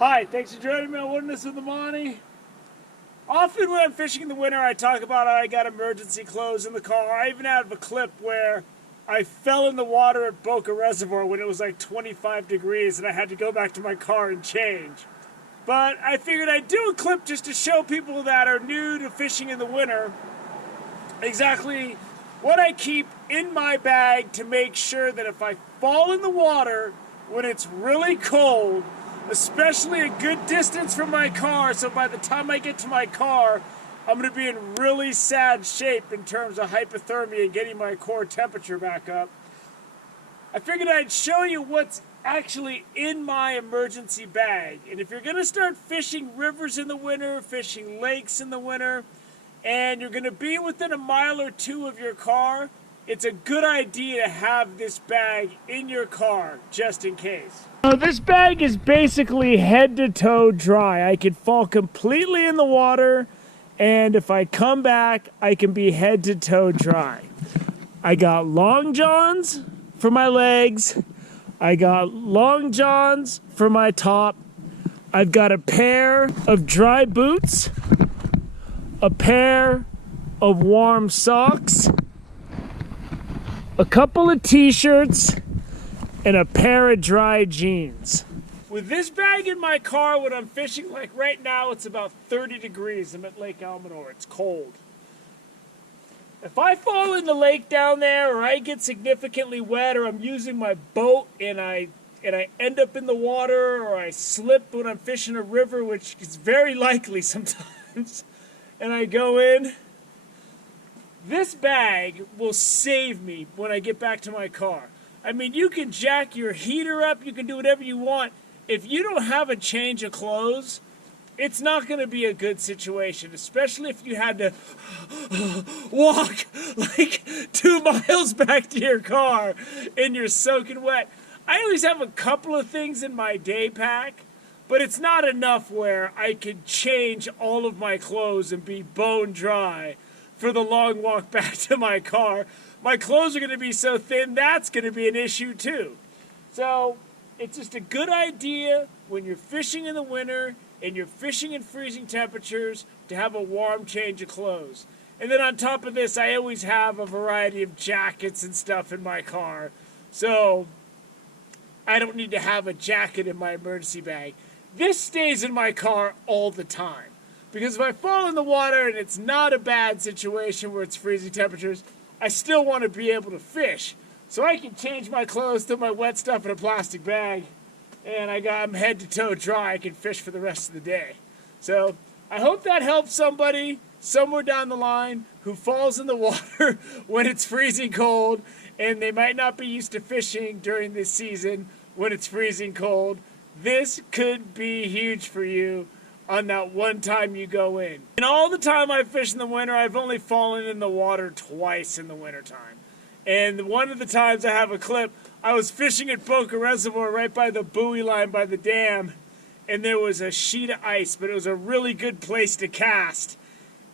Hi, thanks for joining me on Wilderness with the Monty. Often when I'm fishing in the winter, I talk about how I got emergency clothes in the car. I even have a clip where I fell in the water at Boca Reservoir when it was like 25 degrees and I had to go back to my car and change. But I figured I'd do a clip just to show people that are new to fishing in the winter exactly what I keep in my bag to make sure that if I fall in the water when it's really cold, especially a good distance from my car, so by the time I get to my car, I'm going to be in really sad shape in terms of hypothermia and getting my core temperature back up. I figured I'd show you what's actually in my emergency bag. And if you're going to start fishing rivers in the winter, fishing lakes in the winter, and you're going to be within a mile or two of your car, it's a good idea to have this bag in your car just in case. So this bag is basically head to toe dry. I could fall completely in the water, and if I come back, I can be head to toe dry. I got long johns for my legs. I got long johns for my top. I've got a pair of dry boots, a pair of warm socks, a couple of t-shirts, and a pair of dry jeans. With this bag in my car when I'm fishing, like right now, it's about 30 degrees. I'm at Lake Almanor. It's cold. If I fall in the lake down there, or I get significantly wet, or I'm using my boat and I end up in the water, or I slip when I'm fishing a river, which is very likely sometimes, and I go in, this bag will save me when I get back to my car. I mean, you can jack your heater up, you can do whatever you want. If you don't have a change of clothes, it's not going to be a good situation, especially if you had to walk like 2 miles back to your car and you're soaking wet. I always have a couple of things in my day pack, but it's not enough where I could change all of my clothes and be bone dry for the long walk back to my car. My clothes are going to be so thin, that's going to be an issue too. So it's just a good idea when you're fishing in the winter and you're fishing in freezing temperatures to have a warm change of clothes. And then on top of this, I always have a variety of jackets and stuff in my car. So I don't need to have a jacket in my emergency bag. This stays in my car all the time. Because if I fall in the water and it's not a bad situation where it's freezing temperatures, I still want to be able to fish. So I can change my clothes, throw my wet stuff in a plastic bag, and I'm head to toe dry. I can fish for the rest of the day. So I hope that helps somebody somewhere down the line who falls in the water when it's freezing cold, and they might not be used to fishing during this season when it's freezing cold. This could be huge for you on that one time you go in. And all the time I fish in the winter, I've only fallen in the water twice in the wintertime. And one of the times I have a clip, I was fishing at Boca Reservoir right by the buoy line by the dam, and there was a sheet of ice, but it was a really good place to cast.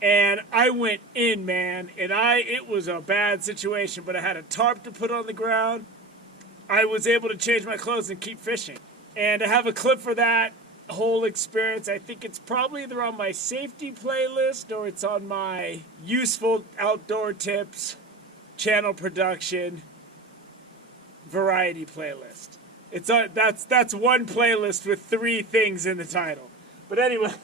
And I went in, man, and it was a bad situation, but I had a tarp to put on the ground. I was able to change my clothes and keep fishing. And I have a clip for that whole experience. I think it's probably either on my safety playlist or it's on my useful outdoor tips, channel production, variety playlist. That's one playlist with 3 things in the title. But anyway,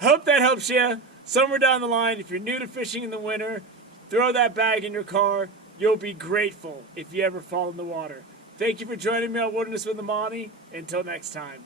hope that helps you. Somewhere down the line, if you're new to fishing in the winter, throw that bag in your car. You'll be grateful if you ever fall in the water. Thank you for joining me on Wilderness with the Monty. Until next time.